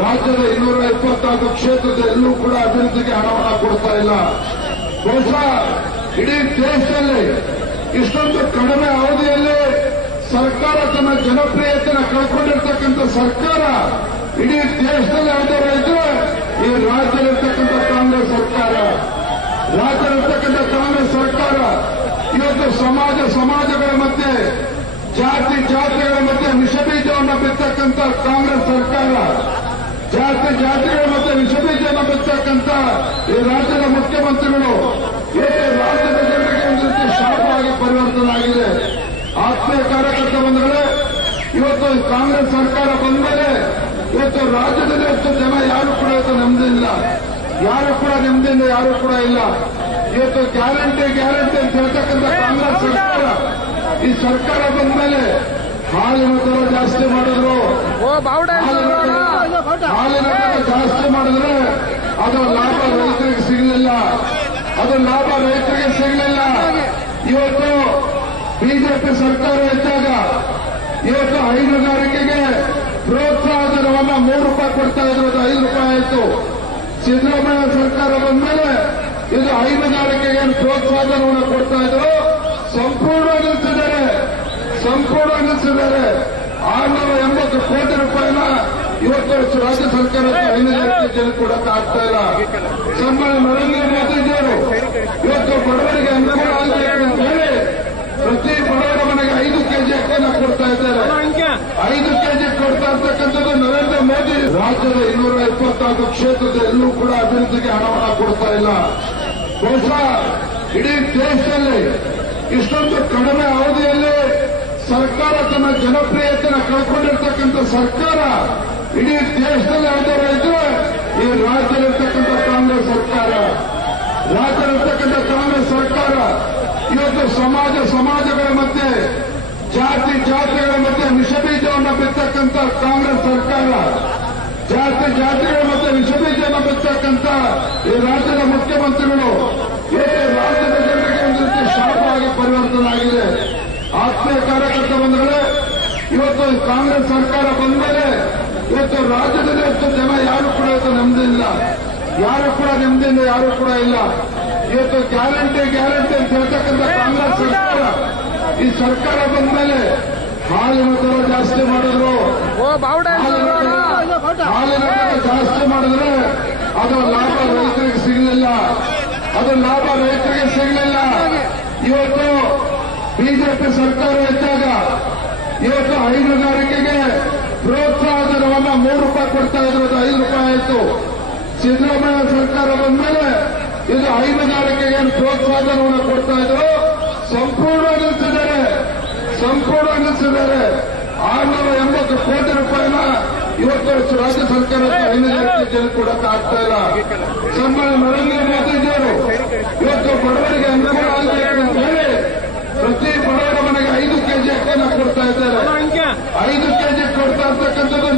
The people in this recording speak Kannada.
ರಾಜ್ಯದ 224 ಕ್ಷೇತ್ರದ ಎಲ್ಲೂ ಕೂಡ ಅಭಿವೃದ್ಧಿಗೆ ಹಣವನ್ನು ಕೊಡ್ತಾ ಇಲ್ಲ. ಬಹುಶಃ ಇಡೀ ದೇಶದಲ್ಲಿ ಇಷ್ಟೊಂದು ಕಡಿಮೆ ಅವಧಿಯಲ್ಲಿ ಸರ್ಕಾರ ತನ್ನ ಜನಪ್ರಿಯತೆಯನ್ನು ಕಳ್ಕೊಂಡಿರ್ತಕ್ಕಂಥ ಸರ್ಕಾರ ಇಡೀ ದೇಶದಲ್ಲಿ ಯಾವ್ದಾರ ಇದ್ರೆ ಈ ರಾಜ್ಯದಲ್ಲಿರ್ತಕ್ಕಂಥ ಕಾಂಗ್ರೆಸ್ ಸರ್ಕಾರ. ರಾಜ್ಯದಲ್ಲಿರ್ತಕ್ಕಂಥ ಕಾಂಗ್ರೆಸ್ ಸರ್ಕಾರ ಇವತ್ತು ಸಮಾಜಗಳ ಮಧ್ಯೆ ಜಾತಿಗಳ ಮಧ್ಯೆ ವಿಷಬೀಜವನ್ನು ಬಿತ್ತಕ್ಕಂಥ ಕಾಂಗ್ರೆಸ್ ಸರ್ಕಾರ, ಜಾತಿಗಳ ಮಧ್ಯೆ ವಿಷಬೀಜವನ್ನು ಬಿತ್ತಕ್ಕಂಥ ಈ ರಾಜ್ಯದ ಮುಖ್ಯಮಂತ್ರಿಗಳು ಇವತ್ತು ರಾಜ್ಯದ ಜನರಿಗೆ ಒಂದು ರೀತಿ ಶಾಪವಾಗಿ ಪರಿವರ್ತನೆ ಆಗಿದೆ. ಆತ್ಮೀಯ ಕಾರ್ಯಕರ್ತ ಬಂಧುಗಳೇ, ಇವತ್ತು ಕಾಂಗ್ರೆಸ್ ಸರ್ಕಾರ ಬಂದ ಮೇಲೆ ಇವತ್ತು ರಾಜ್ಯದಲ್ಲಿ ಎಷ್ಟು ಜನ ಯಾರು ಕೂಡ ಇವತ್ತು ನೆಮ್ಮದಿಲ್ಲ, ಯಾರು ಕೂಡ ಇಲ್ಲ. ಇವತ್ತು ಗ್ಯಾರಂಟಿ ಅಂತ ಹೇಳ್ತಕ್ಕಂಥ ಕಾಂಗ್ರೆಸ್ ಸರ್ಕಾರ, ಈ ಸರ್ಕಾರ ಬಂದ ಮೇಲೆ ಹಾಲಿನ ದರ ಜಾಸ್ತಿ ಮಾಡಿದ್ರು. ಹಾಲಿನ ದರ ಜಾಸ್ತಿ ಮಾಡಿದ್ರೆ ಅದು ಲಾಭ ರೈತರಿಗೆ ಸಿಗಲಿಲ್ಲ. ಇವತ್ತು ಬಿಜೆಪಿ ಸರ್ಕಾರ ಇದ್ದಾಗ ಇವತ್ತು ಹೈನುಗಾರಿಕೆಗೆ ಪ್ರೋತ್ಸಾಹ ಧನವನ್ನು ₹3 ಕೊಡ್ತಾ ಇದ್ರು, ಅದು ₹5 ಆಯಿತು. ಸಿದ್ದರಾಮಯ್ಯ ಸರ್ಕಾರ ಬಂದ ಮೇಲೆ ಇದು ಹೈನುಗಾರಿಕೆಗೆ ಪ್ರೋತ್ಸಾಹ ಧನವನ್ನು ಕೊಡ್ತಾ ಇದ್ರು, ಸಂಪೂರ್ಣ ನಿಲ್ಲಿಸಿದ್ದಾರೆ. 680 ಕೋಟಿ ರೂಪಾಯಿನ ಇವತ್ತು ರಾಜ್ಯ ಸರ್ಕಾರ ಹೈನುಗಾರಿಕೆ ಜನ ಕೊಡಕ್ಕೆ ಆಗ್ತಾ ಇಲ್ಲ. ಸನ್ಮಾನ್ಯ ನರೇಂದ್ರ ಮೋದಿಜಿಯವರು ಇವತ್ತು ಬಡವರಿಗೆ ಅನುಕೂಲ ಆಗಬೇಕು ಅಂತ ಹೇಳಿ ಪ್ರತಿ ಬಡವರ ಮನೆಗೆ 5 ಕೆಜಿ ಅಕ್ಕಿಯನ್ನು ಕೊಡ್ತಾ ಇದ್ದಾರೆ. 5 ಕೆಜಿ ಕೊಡ್ತಾ ಇರ್ತಕ್ಕಂಥದ್ದು ನರೇಂದ್ರ ಮೋದಿ. ರಾಜ್ಯದ 224 ಕ್ಷೇತ್ರದ ಎಲ್ಲೂ ಕೂಡ ಅಭಿವೃದ್ಧಿಗೆ ಹಣವನ್ನು ಕೊಡ್ತಾ ಇಲ್ಲ. ಬಹುಶಃ ಇಡೀ ದೇಶದಲ್ಲಿ ಇಷ್ಟೊಂದು ಕಡಿಮೆ ಅವಧಿಯಲ್ಲಿ ಸರ್ಕಾರ ತನ್ನ ಜನಪ್ರಿಯತೆಯನ್ನು ಕಳ್ಕೊಂಡಿರ್ತಕ್ಕಂಥ ಸರ್ಕಾರ ಇಡೀ ದೇಶದಲ್ಲಿ ಯಾವ್ದಾರ ಇದ್ರೆ ಈ ರಾಜ್ಯದಲ್ಲಿರ್ತಕ್ಕಂಥ ಕಾಂಗ್ರೆಸ್ ಸರ್ಕಾರ. ಇವತ್ತು ಸಮಾಜಗಳ ಮಧ್ಯೆ ಜಾತಿಗಳ ಮಧ್ಯೆ ವಿಷಬೀಜವನ್ನು ಬಿತ್ತಕ್ಕಂಥ ಕಾಂಗ್ರೆಸ್ ಸರ್ಕಾರ, ಜಾತಿಗಳ ಮಧ್ಯೆ ವಿಷಬೀಜವನ್ನು ಬಿತ್ತಕ್ಕಂಥ ಈ ರಾಜ್ಯದ ಮುಖ್ಯಮಂತ್ರಿಗಳು ಇವತ್ತು ರಾಜ್ಯದ ಜನರಿಗೆ ಒಂದು ರೀತಿ ಶಾಪವಾಗಿ ಪರಿವರ್ತನೆ ಆಗಿದೆ. ಆತ್ಮೀಯ ಕಾರ್ಯಕರ್ತ ಬಂಧುಗಳೇ, ಇವತ್ತು ಕಾಂಗ್ರೆಸ್ ಸರ್ಕಾರ ಬಂದ ಮೇಲೆ ಇವತ್ತು ರಾಜ್ಯದಲ್ಲಿ ಎಷ್ಟು ಜನ ಯಾರು ಕೂಡ ಇವತ್ತು ನೆಮ್ಮದಿಲ್ಲ, ಯಾರು ಕೂಡ ಇಲ್ಲ. ಇವತ್ತು ಗ್ಯಾರಂಟಿ ಅಂತ ಹೇಳ್ತಕ್ಕಂಥ ಕಾಂಗ್ರೆಸ್ ಸರ್ಕಾರ, ಈ ಸರ್ಕಾರ ಬಂದ ಮೇಲೆ ಹಾಲಿನ ದರ ಜಾಸ್ತಿ ಮಾಡಿದ್ರು. ಹಾಲಿನ ದರ ಜಾಸ್ತಿ ಮಾಡಿದ್ರೆ ಅದು ಲಾಭ ರೈತರಿಗೆ ಸಿಗಲಿಲ್ಲ. ಇವತ್ತು ಬಿಜೆಪಿ ಸರ್ಕಾರ ಇದ್ದಾಗ ಇವತ್ತು ಹೈನುಗಾರಿಕೆಗೆ ಪ್ರೋತ್ಸಾಹ ಧನವನ್ನು ₹3 ಕೊಡ್ತಾ ಇದ್ರು, ಅದು ₹5 ಆಯಿತು. ಸಿದ್ದರಾಮಯ್ಯ ಸರ್ಕಾರ ಬಂದ ಮೇಲೆ ಇದು ಹೈನುಗಾರಿಕೆಗೆ ಪ್ರೋತ್ಸಾಹ ಧನವನ್ನು ಕೊಡ್ತಾ ಇದ್ರು, ಸಂಪೂರ್ಣ ನಿಲ್ಲಿಸಿದ್ದಾರೆ. 680 ಕೋಟಿ ರೂಪಾಯಿನ ಇವತ್ತು ರಾಜ್ಯ ಸರ್ಕಾರ ಹೈನುಗಾರಿಕೆ ಜನ ಕೊಡಕ್ಕೆ ಆಗ್ತಾ ಇಲ್ಲ. ಸನ್ಮಾನ್ಯ ನರೇಂದ್ರ ಮೋದಿಜಿಯವರು ಇವತ್ತು ಬಡವರಿಗೆ ಅನುಕೂಲ ಆಗಬೇಕು ಅಂತ ಹೇಳಿ ಪ್ರತಿ ಬಡವರ ಮನೆಗೆ 5 ಕೆಜಿ ಅಕ್ಕಿಯನ್ನು ಕೊಡ್ತಾ ಇದ್ದಾರೆ. 5 ಕೆಜಿ ಕೊಡ್ತಾ ಇರ್ತಕ್ಕಂಥದ್ದು